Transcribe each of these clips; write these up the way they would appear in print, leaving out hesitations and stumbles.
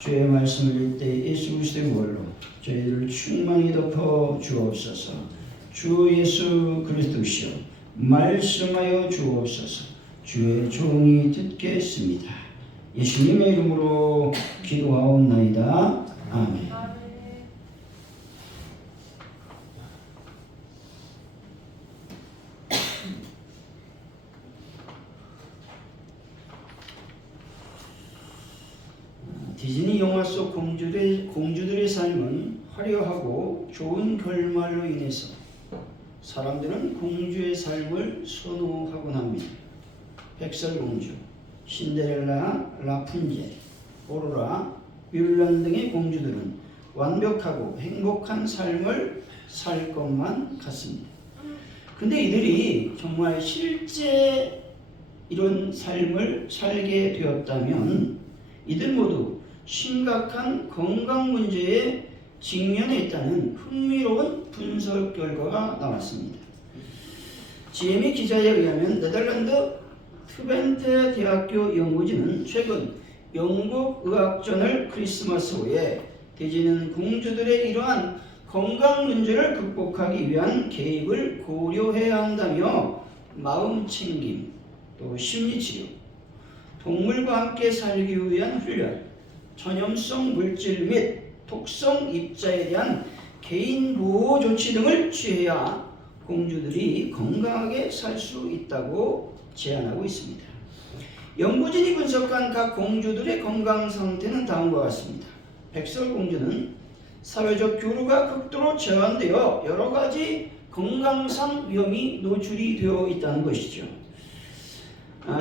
주의 말씀을 읽을 때 예수 그리스도의 뭘로 저희를 충만히 덮어 주옵소서. 주 예수 그리스도시여 말씀하여 주옵소서. 주의 종이 듣겠습니다. 예수님의 이름으로 기도하옵나이다. 아멘. 디즈니 영화 속 공주들의 삶은 화려하고 좋은 결말로 인해서 사람들은 공주의 삶을 선호하곤 합니다. 백설공주, 신데렐라, 라푼젤, 오로라, 뮬란 등의 공주들은 완벽하고 행복한 삶을 살 것만 같습니다. 근데 이들이 정말 실제 이런 삶을 살게 되었다면 이들 모두 심각한 건강 문제에 직면해 있다는 흥미로운 분석 결과가 나왔습니다. GME 기자에 의하면 네덜란드 트벤테 대학교 연구진은 최근 영국 의학저널 크리스마스 후에 디즈니는 공주들의 이러한 건강 문제를 극복하기 위한 개입을 고려해야 한다며 마음챙김, 또 심리치료, 동물과 함께 살기 위한 훈련, 전염성 물질 및 독성 입자에 대한 개인 보호 조치 등을 취해야 공주들이 건강하게 살 수 있다고 제안하고 있습니다. 연구진이 분석한 각 공주들의 건강 상태는 다음과 같습니다. 백설공주는 사회적 교류가 극도로 제한되어 여러 가지 건강상 위험이 노출이 되어 있다는 것이죠.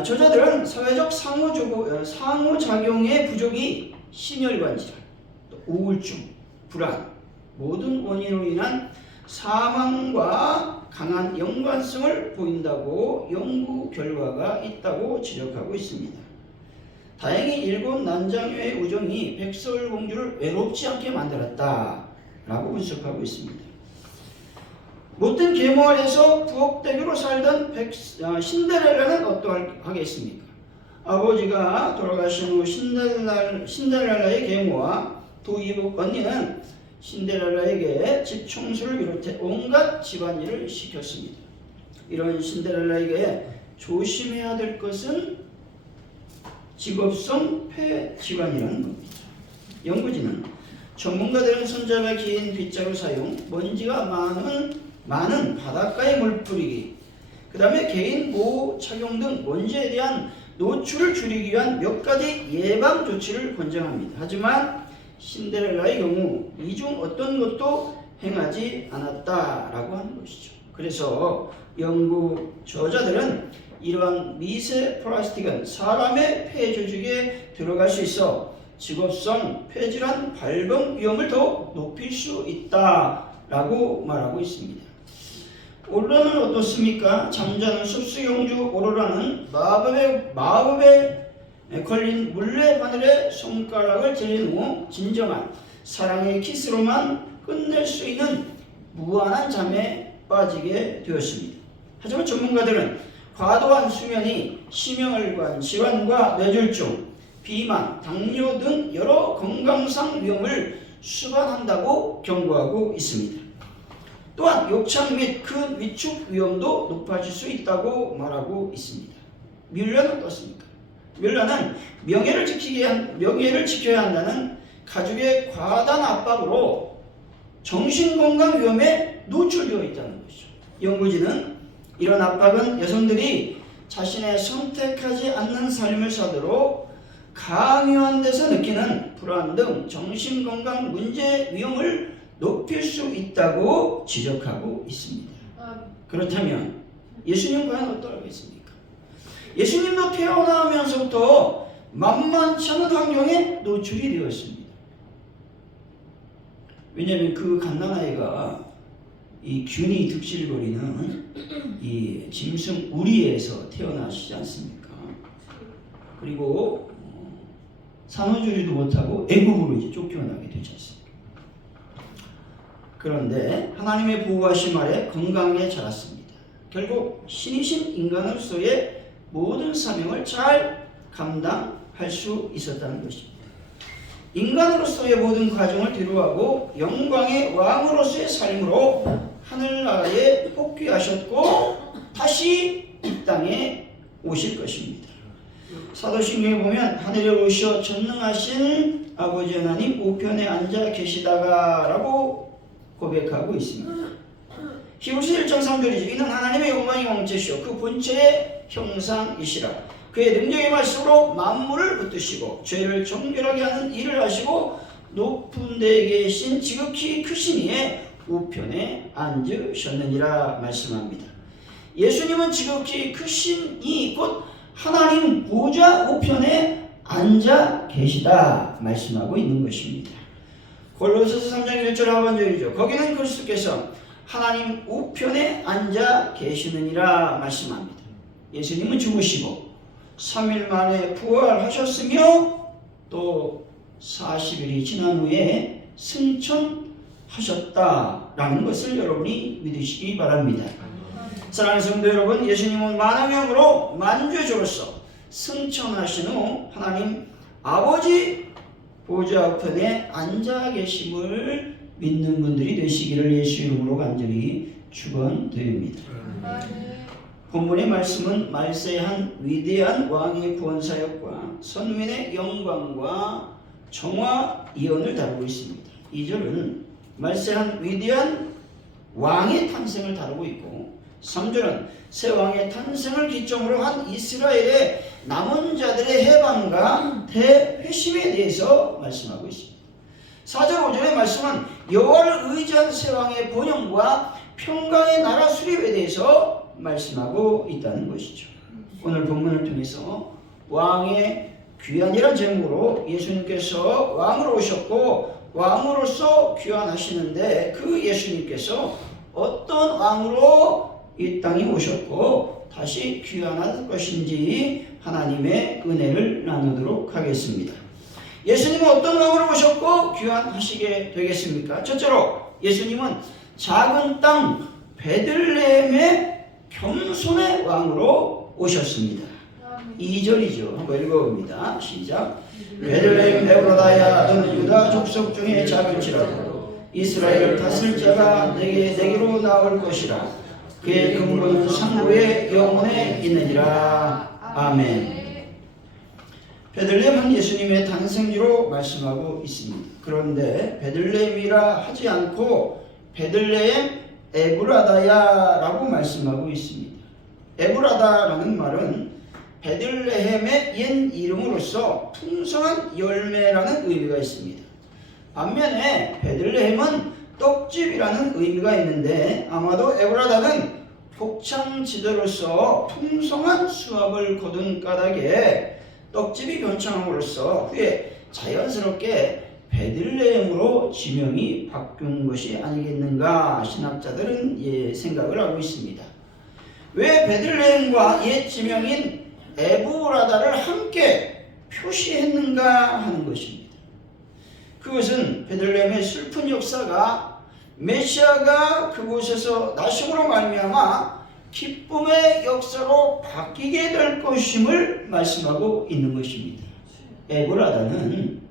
저자들은 사회적 상호작용의 부족이 심혈관 질환, 또 우울증, 불안, 모든 원인으로 인한 사망과 강한 연관성을 보인다고 연구 결과가 있다고 지적하고 있습니다. 다행히 일본 난장녀의 우정이 백설공주를 외롭지 않게 만들었다라고 분석하고 있습니다. 못된 계모 아래서 부엌대교로 살던 신데렐라는 어떠하겠습니까? 아버지가 돌아가신 후 신데렐라의 계모와 도이복 언니는 신데렐라에게 집 청소를 비롯해 온갖 집안일을 시켰습니다. 이런 신데렐라에게 조심해야 될 것은 직업성 폐질환이라는 겁니다. 연구진은 전문가들은 손잡이가 긴 빗자루 사용, 먼지가 많은 바닷가에 물 뿌리기, 그 다음에 개인 보호 착용 등 먼지에 대한 노출을 줄이기 위한 몇 가지 예방 조치를 권장합니다. 하지만 신데렐라의 경우 이 중 어떤 것도 행하지 않았다라고 하는 것이죠. 그래서 연구 저자들은 이러한 미세 플라스틱은 사람의 폐 조직에 들어갈 수 있어 직업성 폐질환 발병 위험을 더 높일 수 있다라고 말하고 있습니다. 오로라는 어떻습니까? 잠자는 숲수공주 오로라는 마법에 걸린 물레바늘에 손가락을 들인 후 진정한 사랑의 키스로만 끝낼 수 있는 무한한 잠에 빠지게 되었습니다. 하지만 전문가들은 과도한 수면이 심혈관 질환과 뇌졸중, 비만, 당뇨 등 여러 건강상 위험을 수반한다고 경고하고 있습니다. 또한 욕창 및 큰 위축 위험도 높아질 수 있다고 말하고 있습니다. 뮬란은 어떻습니까? 뮬란은 명예를 지켜야 한다는 가족의 과다한 압박으로 정신건강 위험에 노출되어 있다는 것이죠. 연구진은 이런 압박은 여성들이 자신의 선택하지 않는 삶을 사도록 강요한 데서 느끼는 불안 등 정신건강 문제 위험을 높일 수 있다고 지적하고 있습니다. 그렇다면 예수님 과연 어떠하겠습니까? 예수님도 태어나면서부터 만만치 않은 환경에 노출이 되었습니다. 왜냐하면 그 갓난아이가 이 균이 득실거리는 이 짐승 우리에서 태어나시지 않습니까? 그리고 산후조리도 못하고 애국으로 이제 쫓겨나게 되지 않습니까? 그런데 하나님의 보호하심 아래 건강하게 자랐습니다. 결국 신이신 인간으로서의 모든 사명을 잘 감당할 수 있었다는 것입니다. 인간으로서의 모든 과정을 뒤로하고 영광의 왕으로서의 삶으로 하늘나라에 복귀하셨고 다시 이 땅에 오실 것입니다. 사도신경에 보면 하늘에 오셔 전능하신 아버지 하나님 우편에 앉아 계시다가 라고 고백하고 있습니다. 히브리서 1장 3절이죠. 이는 하나님의 영광이 왕체시오 그 본체의 형상이시라. 그의 능력의 말씀으로 만물을 붙드시고 죄를 정결하게 하는 일을 하시고 높은 데에 계신 지극히 크신 이의 우편에 앉으셨느니라 말씀합니다. 예수님은 지극히 크신 이 곧 하나님 보좌 우편에 앉아 계시다 말씀하고 있는 것입니다. 골로새서 3장 1절 하반절이죠. 거기는 그리스도께서 하나님 우편에 앉아 계시느니라 말씀합니다. 예수님은 죽으시고 3일 만에 부활하셨으며 또 40일이 지난 후에 승천하셨다라는 것을 여러분이 믿으시기 바랍니다. 사랑하는 성도 여러분, 예수님은 만왕형으로 만주주로서 승천하신 후 하나님 아버지 보좌 우편에 앉아 계심을 믿는 분들이 되시기를 예수 이름으로 간절히 축원드립니다. 본문의 말씀은 말세한 위대한 왕의 구원사역과 선민의 영광과 정화 이언을 다루고 있습니다. 2절은 말세한 위대한 왕의 탄생을 다루고 있고 3절은 새 왕의 탄생을 기점으로 한 이스라엘의 남은 자들의 해방과 대회심에 대해서 말씀하고 있습니다. 4절 5절의 말씀은 여호와를 의지한 새 왕의 번영과 평강의 나라 수립에 대해서 말씀하고 있다는 것이죠. 오늘 본문을 통해서 왕의 귀환이란 제목으로 예수님께서 왕으로 오셨고 왕으로서 귀환하시는데 그 예수님께서 어떤 왕으로 이 땅에 오셨고 다시 귀환할 것인지 하나님의 은혜를 나누도록 하겠습니다. 예수님은 어떤 왕으로 오셨고 귀환하시게 되겠습니까? 첫째로 예수님은 작은 땅 베들레헴의 겸손의 왕으로 오셨습니다. 2절이죠. 한번 읽어봅니다. 시작. 베들레헴 에브라다야 너는 유다 족속 중에 작을지라도 이스라엘을 다스릴 자가 내게로 나올 것이라. 그의 근본은 상고의 영혼에 있느니라. 아멘. 베들레헴은 예수님의 탄생지로 말씀하고 있습니다. 그런데 베들레헴이라 하지 않고 베들레헴 에브라다야 라고 말씀하고 있습니다. 에브라다라는 말은 베들레헴의 옛 이름으로서 풍성한 열매라는 의미가 있습니다. 반면에 베들레헴은 떡집이라는 의미가 있는데 아마도 에브라다는 복창지대로서 풍성한 수확을 거둔 까닭에 떡집이 변창함으로써 후에 자연스럽게 베들레헴으로 지명이 바뀐 것이 아니겠는가 신학자들은 생각을 하고 있습니다. 왜 베들레헴과 옛 지명인 에브라다를 함께 표시했는가 하는 것입니다. 그것은 베들레헴의 슬픈 역사가 메시아가 그곳에서 나심으로 말미암아 기쁨의 역사로 바뀌게 될 것임을 말씀하고 있는 것입니다. 에브라다는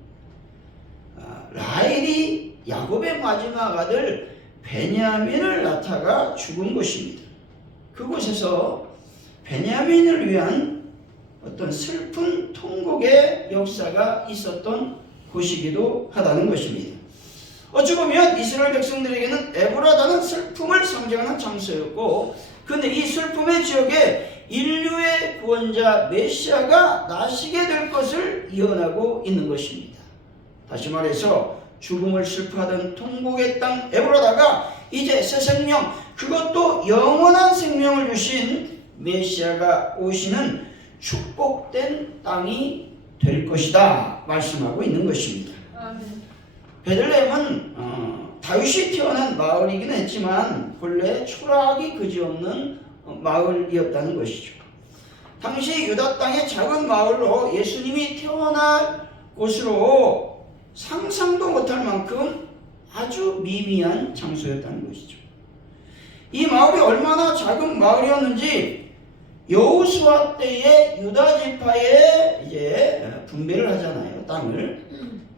라헬이 야곱의 마지막 아들 베냐민을 낳다가 죽은 것입니다. 그곳에서 베냐민을 위한 어떤 슬픈 통곡의 역사가 있었던 곳이기도 하다는 것입니다. 어찌 보면 이스라엘 백성들에게는 에브라다는 슬픔을 상징하는 장소였고 그런데 이 슬픔의 지역에 인류의 구원자 메시아가 나시게 될 것을 예언하고 있는 것입니다. 다시 말해서 죽음을 슬퍼하던 통곡의 땅 에브라다가 이제 새 생명, 그것도 영원한 생명을 주신 메시아가 오시는 축복된 땅이 될 것이다 말씀하고 있는 것입니다. 베들레헴은 다윗이 태어난 마을이긴 했지만 본래 초락이 그지없는 마을이었다는 것이죠. 당시 유다 땅의 작은 마을로 예수님이 태어날 곳으로 상상도 못할 만큼 아주 미미한 장소였다는 것이죠. 이 마을이 얼마나 작은 마을이었는지 여호수아 때에 유다 지파에 이제 분배를 하잖아요. 땅을.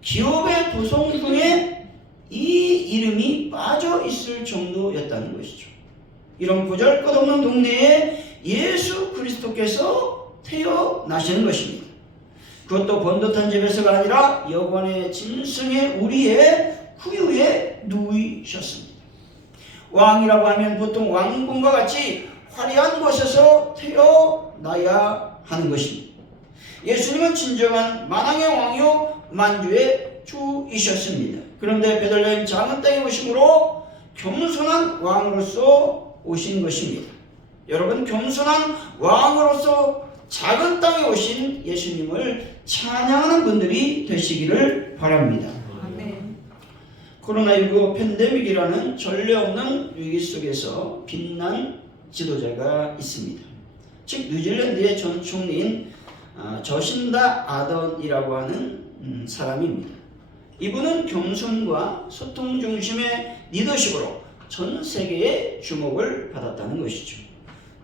기업의 도성중에 이 이름이 빠져 있을 정도였다는 것이죠. 이런 보잘것없는 동네에 예수 그리스도께서 태어나시는 것입니다. 그것도 번듯한 집에서가 아니라 여관의 짐승의 우리의 구유에 누이셨습니다. 왕이라고 하면 보통 왕궁과 같이 화려한 곳에서 태어나야 하는 것입니다. 예수님은 진정한 만왕의 왕이요 만주의 주이셨습니다. 그런데 베들레헴 작은 땅에 오심으로 겸손한 왕으로서 오신 것입니다. 여러분, 겸손한 왕으로서 작은 땅에 오신 예수님을 찬양하는 분들이 되시기를 바랍니다. 아멘. 코로나19 팬데믹이라는 전례 없는 위기 속에서 빛난 지도자가 있습니다. 즉 뉴질랜드의 전 총리인 저신다 아던이라고 하는 사람입니다. 이분은 겸손과 소통 중심의 리더십으로 전 세계의 주목을 받았다는 것이죠.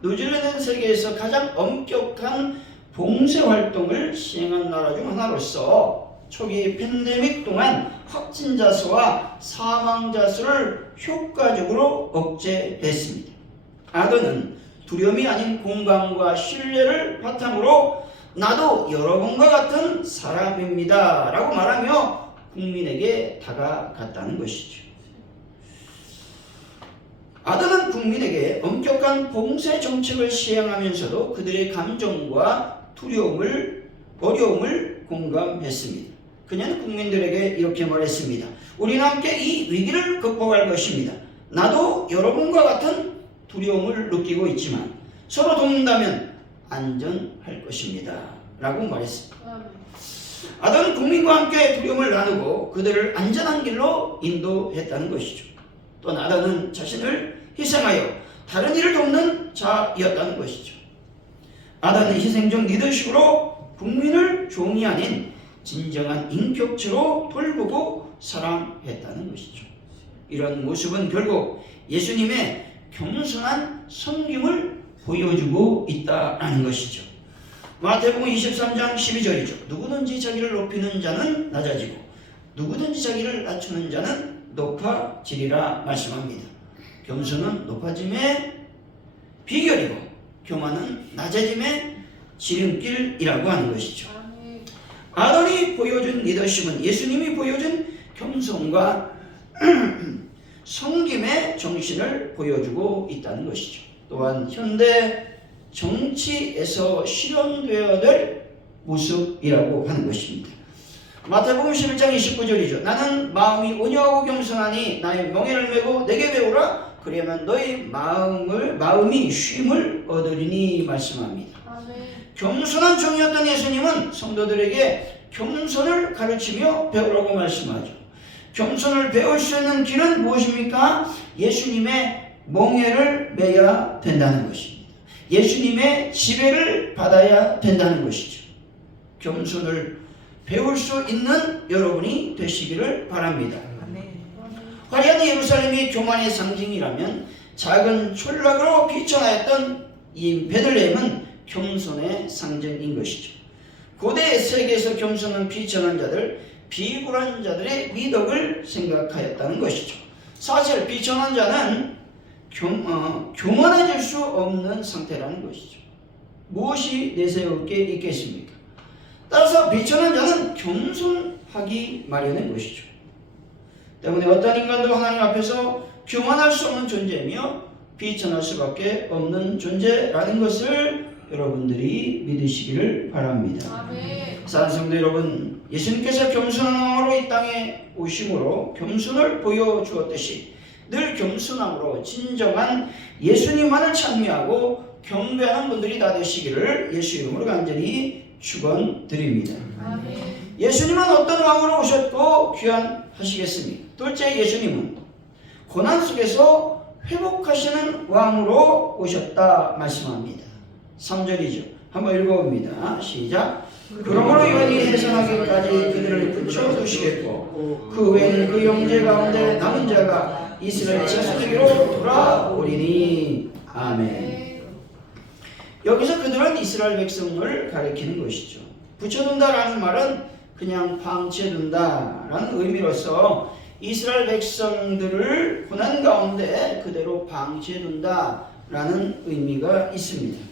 뉴질랜드는 세계에서 가장 엄격한 봉쇄 활동을 시행한 나라 중 하나로서 초기 팬데믹 동안 확진자 수와 사망자 수를 효과적으로 억제했습니다. 아던은 두려움이 아닌 공감과 신뢰를 바탕으로 나도 여러분과 같은 사람입니다 라고 말하며 국민에게 다가갔다는 것이죠. 아던은 국민에게 엄격한 봉쇄 정책을 시행하면서도 그들의 감정과 두려움을, 어려움을 공감했습니다. 그녀는 국민들에게 이렇게 말했습니다. 우리는 함께 이 위기를 극복할 것입니다. 나도 여러분과 같은 두려움을 느끼고 있지만 서로 돕는다면 안전할 것입니다 라고 말했습니다. 아던은 국민과 함께 두려움을 나누고 그들을 안전한 길로 인도했다는 것이죠. 또 아던은 자신을 희생하여 다른 일을 돕는 자였다는 것이죠. 아던은 희생적 리더십으로 국민을 종이 아닌 진정한 인격체로 돌보고 사랑했다는 것이죠. 이런 모습은 결국 예수님의 겸손한 섬김을 보여주고 있다는 것이죠. 마태복음 23장 12절이죠. 누구든지 자기를 높이는 자는 낮아지고 누구든지 자기를 낮추는 자는 높아지리라 말씀합니다. 겸손은 높아짐의 비결이고 교만은 낮아짐의 지름길이라고 하는 것이죠. 아던이 보여준 리더십은 예수님이 보여준 겸손과 섬김의 정신을 보여주고 있다는 것이죠. 또한 현대 정치에서 실현되어야 될 모습이라고 하는 것입니다. 마태복음 11장 29절이죠. 나는 마음이 온유하고 겸손하니 나의 명예를 메고 내게 배우라. 그러면 너희 마음이 쉼을 얻으리니 말씀합니다. 아멘. 겸손한 종이었던 예수님은 성도들에게 겸손을 가르치며 배우라고 말씀하죠. 겸손을 배울 수 있는 길은 무엇입니까? 예수님의 멍에를 매야 된다는 것입니다. 예수님의 지배를 받아야 된다는 것이죠. 겸손을 배울 수 있는 여러분이 되시기를 바랍니다. 화려한 예루살렘이 교만의 상징이라면 작은 촌락으로 비천하였던 이 베들레헴은 겸손의 상징인 것이죠. 고대 세계에서 겸손한 비천한 자들, 비굴한 자들의 미덕을 생각하였다는 것이죠. 사실 비천한 자는 교만해질 수 없는 상태라는 것이죠. 무엇이 내세울 게 있겠습니까? 따라서 비천한 자는 겸손하기 마련인 것이죠. 때문에 어떤 인간도 하나님 앞에서 교만할 수 없는 존재이며 비천할 수밖에 없는 존재라는 것을 여러분들이 믿으시기를 바랍니다. 사랑하는 성도 여러분, 예수님께서 겸손한 왕으로 이 땅에 오심으로 겸손을 보여주었듯이 늘 겸손함으로 진정한 예수님만을 찬미하고 경배하는 분들이 다 되시기를 예수 이름으로 간절히 축원드립니다. 예수님은 어떤 왕으로 오셨고 귀환하시겠습니까? 둘째, 예수님은 고난 속에서 회복하시는 왕으로 오셨다 말씀합니다. 3절이죠. 한번 읽어봅니다. 시작. 그러므로 여인이 해산하기까지 그들을 붙여두시겠고 그 후에는 그 영제 가운데 남은 자가 이스라엘 자손에게로 돌아오리니. 아멘. 여기서 그들은 이스라엘 백성을 가리키는 것이죠. 붙여둔다라는 말은 그냥 방치해둔다라는 의미로서 이스라엘 백성들을 고난 가운데 그대로 방치해둔다라는 의미가 있습니다.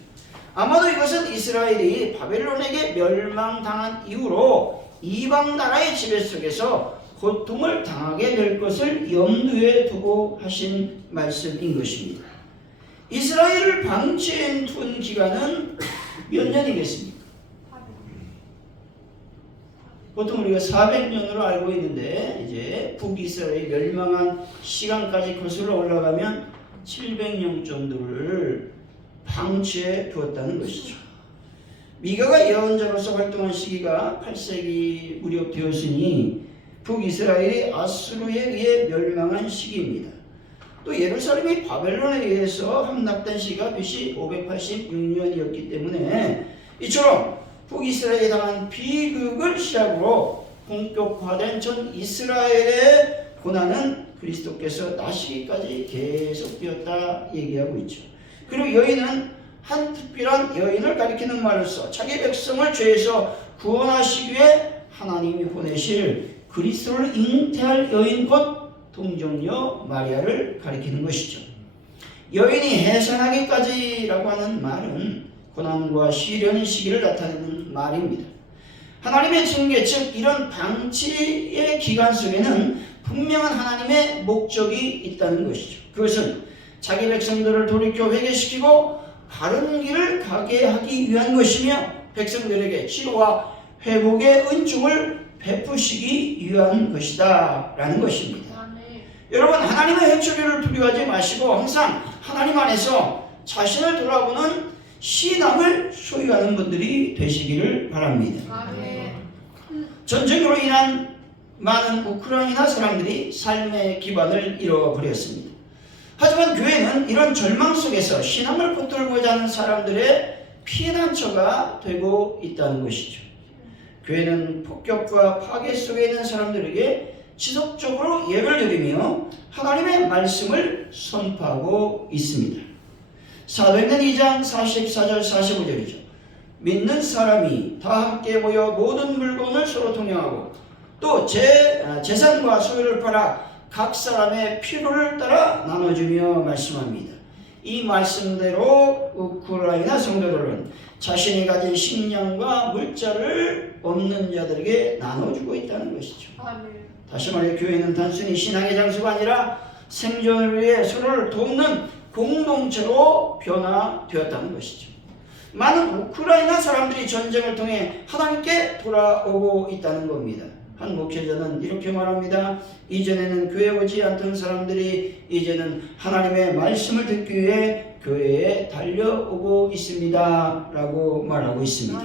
아마도 이것은 이스라엘이 바벨론에게 멸망당한 이후로 이방 나라의 지배 속에서 고통을 당하게 될 것을 염두에 두고 하신 말씀인 것입니다. 이스라엘을 방치해 둔 기간은 몇 년이겠습니까? 보통 우리가 400년으로 알고 있는데 이제 북이스라엘이 멸망한 시간까지 거슬러 올라가면 700년 정도를 방치해 두었다는 것이죠. 미가가 예언자로서 활동한 시기가 8세기 무렵 되었으니 북이스라엘이 아수르에 의해 멸망한 시기입니다. 또 예루살렘이 바벨론에 의해서 함락된 시기가 BC 586년이었기 때문에 이처럼 북이스라엘에 당한 비극을 시작으로 본격화된 전 이스라엘의 고난은 그리스도께서 나시기까지 계속되었다 얘기하고 있죠. 그리고 여인은 한 특별한 여인을 가리키는 말로서 자기 백성을 죄에서 구원하시기 위해 하나님이 보내실 그리스도를 잉태할 여인 곧 동정녀 마리아를 가리키는 것이죠. 여인이 해산하기까지라고 하는 말은 고난과 시련의 시기를 나타내는 말입니다. 하나님의 징계, 즉 이런 방치의 기간 속에는 분명한 하나님의 목적이 있다는 것이죠. 그것은 자기 백성들을 돌이켜 회개시키고 바른 길을 가게 하기 위한 것이며 백성들에게 치료와 회복의 은총을 베푸시기 위한 것이다 라는 것입니다. 여러분, 하나님의 해초리를 두려워하지 마시고 항상 하나님 안에서 자신을 돌아보는 신앙을 소유하는 분들이 되시기를 바랍니다. 전쟁으로 인한 많은 우크라이나 사람들이 삶의 기반을 잃어버렸습니다. 하지만 교회는 이런 절망 속에서 신앙을 붙들고자 하는 사람들의 피난처가 되고 있다는 것이죠. 교회는 폭격과 파괴 속에 있는 사람들에게 지속적으로 예배를 드리며 하나님의 말씀을 선포하고 있습니다. 사도행전 2장 44절 45절이죠. 믿는 사람이 다 함께 모여 모든 물건을 서로 통용하고 또 재산과 소유를 팔아 각 사람의 필요를 따라 나눠주며 말씀합니다. 이 말씀대로 우크라이나 성도들은 자신이 가진 식량과 물자를 없는 자들에게 나눠주고 있다는 것이죠. 다시 말해 교회는 단순히 신앙의 장소가 아니라 생존을 위해 서로를 돕는 공동체로 변화되었다는 것이죠. 많은 우크라이나 사람들이 전쟁을 통해 하나님께 돌아오고 있다는 겁니다. 한 목회자는 이렇게 말합니다. 이전에는 교회에 오지 않던 사람들이 이제는 하나님의 말씀을 듣기 위해 교회에 달려오고 있습니다 라고 말하고 있습니다.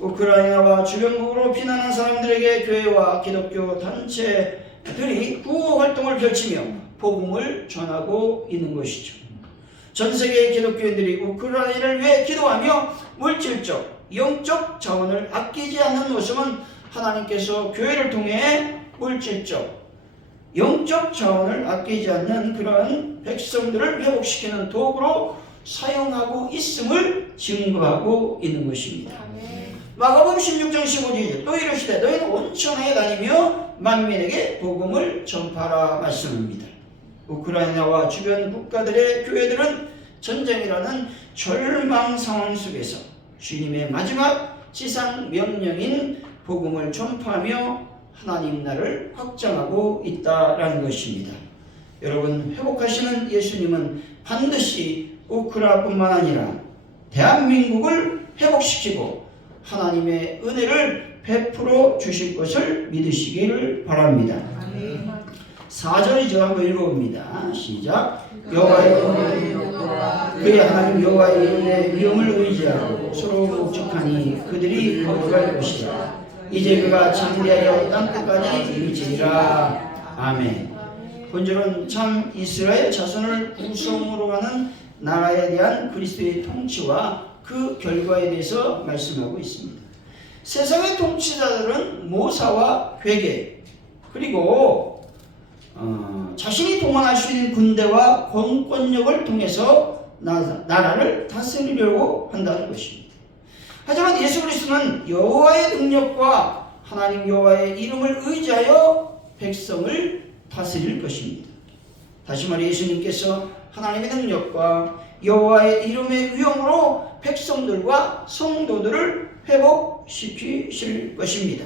우크라이나와 주변국으로 피난한 사람들에게 교회와 기독교 단체들이 구호 활동을 펼치며 복음을 전하고 있는 것이죠. 전 세계의 기독교인들이 우크라이나를 위해 기도하며 물질적, 영적 자원을 아끼지 않는 모습은 하나님께서 교회를 통해 물질적, 영적 자원을 아끼지 않는 그런 백성들을 회복시키는 도구로 사용하고 있음을 증거하고 있는 것입니다. 마가복음 16장 15절에 또 이르시되 너희는 온 천하에 다니며 만민에게 복음을 전파하라 말씀합니다. 우크라이나와 주변 국가들의 교회들은 전쟁이라는 절망 상황 속에서 주님의 마지막 지상 명령인 복음을 전파하며 하나님 나라를 확장하고 있다라는 것입니다. 여러분, 회복하시는 예수님은 반드시 우크라이나뿐만 아니라 대한민국을 회복시키고 하나님의 은혜를 베풀어 주실 것을 믿으시기를 바랍니다. 4절이죠. 한번 읽어봅니다. 시작. 여호와의 그의 하나님 여호와의 이름의 위엄을 의지하고 서로 목축하니 그들이 거룩할 것이라. 이제 그가 장대하여 땅끝까지 이르리라. 아멘. 본절은 참 이스라엘 자손을 구성으로 하는 나라에 대한 그리스도의 통치와 그 결과에 대해서 말씀하고 있습니다. 세상의 통치자들은 모사와 회계 그리고 자신이 동원할 수 있는 군대와 권력을 통해서 나라를 다스리려고 한다는 것입니다. 하지만 예수 그리스도는 여호와의 능력과 하나님 여호와의 이름을 의지하여 백성을 다스릴 것입니다. 다시 말해 예수님께서 하나님의 능력과 여호와의 이름의 위엄으로 백성들과 성도들을 회복시키실 것입니다.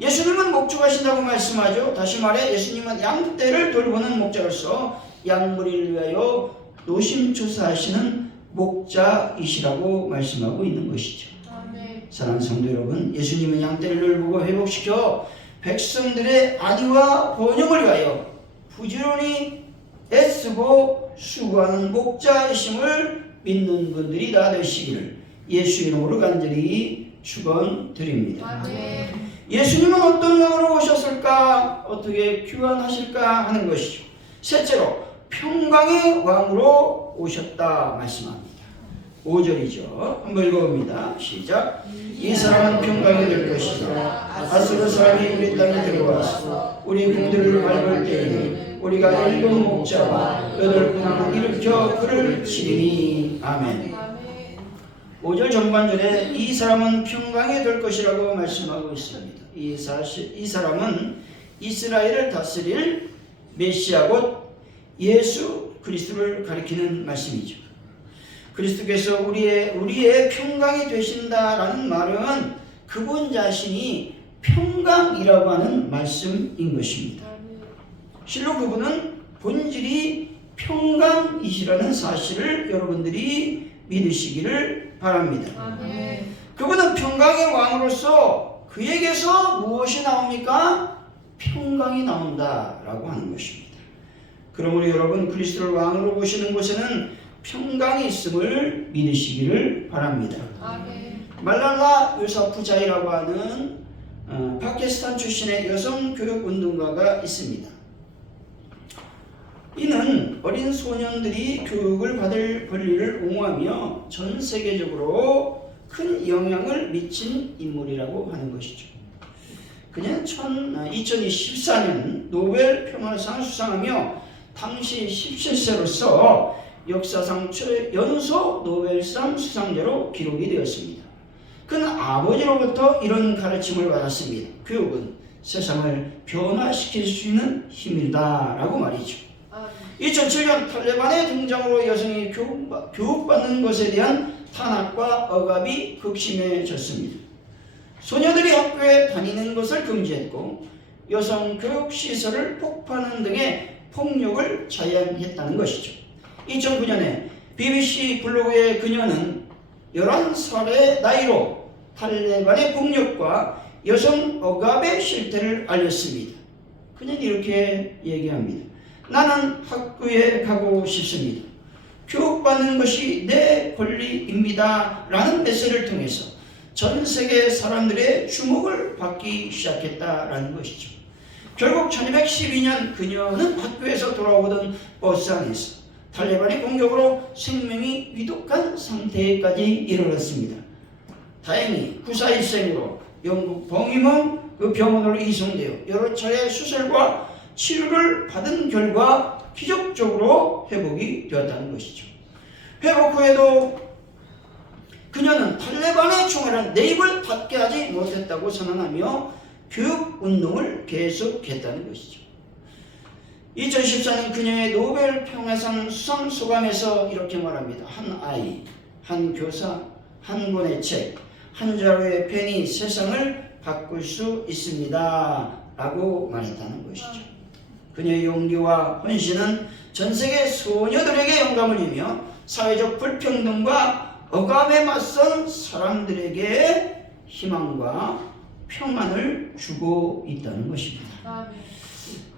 예수님은 목축하신다고 말씀하죠. 다시 말해 예수님은 양떼를 돌보는 목자로서 양무리를 위하여 노심초사하시는 목자이시라고 말씀하고 있는 것이죠. 사랑하는 성도 여러분, 예수님은 양떼를 돌보고 회복시켜 백성들의 안위와 번영을 위하여 부지런히 애쓰고 수고하는 목자이심을 믿는 분들이 다 되시기를 예수 이름으로 간절히 축원드립니다. 예수님은 어떤 영으로 오셨을까? 어떻게 귀환하실까 하는 것이죠. 셋째로 평강의 왕으로 오셨다 말씀합니다. 5절이죠. 한번 읽어봅니다. 시작. 이 사람은 평강이 될 것이다. 아스로 사람이 우리 땅에 들어와서 우리 궁들을 밟을 때에는 우리가 일곱 목자와 여덟 군을 일으켜 그를 치리니. 아멘. 5절 전반절에 이 사람은 평강이 될 것이라고 말씀하고 있습니다. 이 사람은 이스라엘을 다스릴 메시아 곧 예수 그리스도를 가리키는 말씀이죠. 그리스도께서 우리의 평강이 되신다라는 말은 그분 자신이 평강이라고 하는 말씀인 것입니다. 실로 그분은 본질이 평강이시라는 사실을 여러분들이 믿으시기를 바랍니다. 그분은 평강의 왕으로서 그에게서 무엇이 나옵니까? 평강이 나온다라고 하는 것입니다. 그러므로 여러분 그리스도를 왕으로 보시는 곳에는 평강이 있음을 믿으시기를 바랍니다. 말랄라 유사푸자이라고 하는 파키스탄 출신의 여성 교육 운동가가 있습니다. 이는 어린 소년들이 교육을 받을 권리를 옹호하며 전 세계적으로 큰 영향을 미친 인물이라고 하는 것이죠. 그는 2014년 노벨 평화상 수상하며 당시 17세로서 역사상 최연소 노벨상 수상자로 기록이 되었습니다. 그는 아버지로부터 이런 가르침을 받았습니다. 교육은 세상을 변화시킬 수 있는 힘이다라고 말이죠. 2007년 탈레반의 등장으로 여성이 교육받는 것에 대한 탄압과 억압이 극심해졌습니다. 소녀들이 학교에 다니는 것을 금지했고 여성 교육시설을 폭파하는 등의 폭력을 자행했다는 것이죠. 2009년에 BBC 블로그에 그녀는 11살의 나이로 탈레반의 폭력과 여성 억압의 실태를 알렸습니다. 그녀는 이렇게 얘기합니다. 나는 학교에 가고 싶습니다. 교육받는 것이 내 권리입니다. 라는 메시지를 통해서 전 세계 사람들의 주목을 받기 시작했다라는 것이죠. 결국 1212년 그녀는 학교에서 돌아오던 버스 안에서 탈레반의 공격으로 생명이 위독한 상태까지 이르렀습니다. 다행히 구사일생으로 영국 벙밍엄 그 병원으로 이송되어 여러 차례 수술과 치료를 받은 결과 기적적으로 회복이 되었다는 것이죠. 회복 후에도 그녀는 탈레반의 총알은 내 입을 닿게 하지 못했다고 선언하며 교육운동을 계속했다는 것이죠. 2014년 그녀의 노벨 평화상 수상 소감에서 이렇게 말합니다. 한 아이, 한 교사, 한 권의 책, 한 자루의 펜이 세상을 바꿀 수 있습니다. 라고 말했다는 것이죠. 그녀의 용기와 헌신은 전 세계 소녀들에게 영감을 주며 사회적 불평등과 억압에 맞선 사람들에게 희망과 평안을 주고 있다는 것입니다.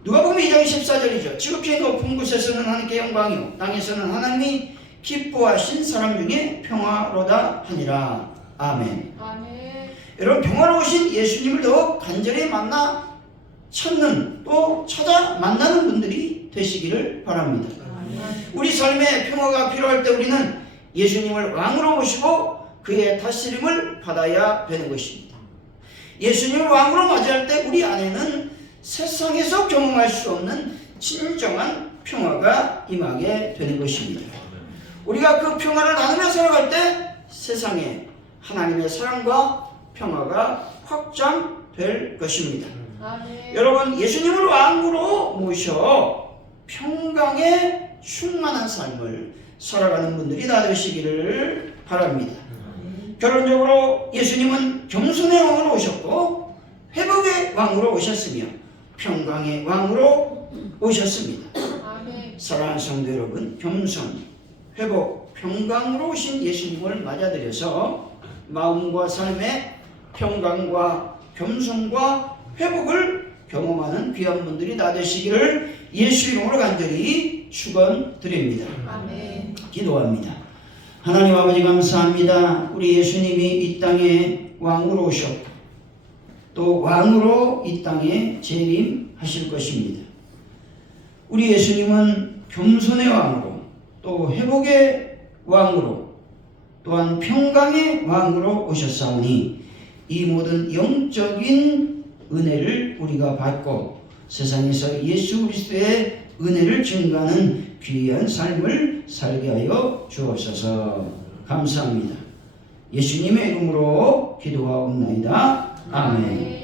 누가복음 2장 14절이죠. 지극히 높은 곳에서는 하나님께 영광이요 땅에서는 하나님이 기뻐하신 사람 중에 평화로다 하니라. 아멘. 여러분 평화로우신 예수님을 더욱 간절히 만나 찾는 또 찾아 만나는 분들이 되시기를 바랍니다. 우리 삶에 평화가 필요할 때 우리는 예수님을 왕으로 모시고 그의 다스림을 받아야 되는 것입니다. 예수님을 왕으로 맞이할 때 우리 안에는 세상에서 경험할 수 없는 진정한 평화가 임하게 되는 것입니다. 우리가 그 평화를 나누며 살아갈 때 세상에 하나님의 사랑과 평화가 확장되는 될 것입니다. 아멘. 여러분, 예수님을 왕으로 모셔 평강에 충만한 삶을 살아가는 분들이 다 되시기를 바랍니다. 결론적으로 예수님은 겸손의 왕으로 오셨고 회복의 왕으로 오셨으며 평강의 왕으로 오셨습니다. 아멘. 사랑하는 성도 여러분, 겸손, 회복, 평강으로 오신 예수님을 맞아들여서 마음과 삶의 평강과 겸손과 회복을 경험하는 귀한 분들이 다 되시기를 예수 이름으로 간절히 축원드립니다. 아멘. 기도합니다. 하나님 아버지 감사합니다. 우리 예수님이 이 땅에 왕으로 오셨고 또 왕으로 이 땅에 재림하실 것입니다. 우리 예수님은 겸손의 왕으로 또 회복의 왕으로 또한 평강의 왕으로 오셨사오니 이 모든 영적인 은혜를 우리가 받고 세상에서 예수 그리스도의 은혜를 증거하는 귀한 삶을 살게 하여 주옵소서. 감사합니다. 예수님의 이름으로 기도하옵나이다. 아멘.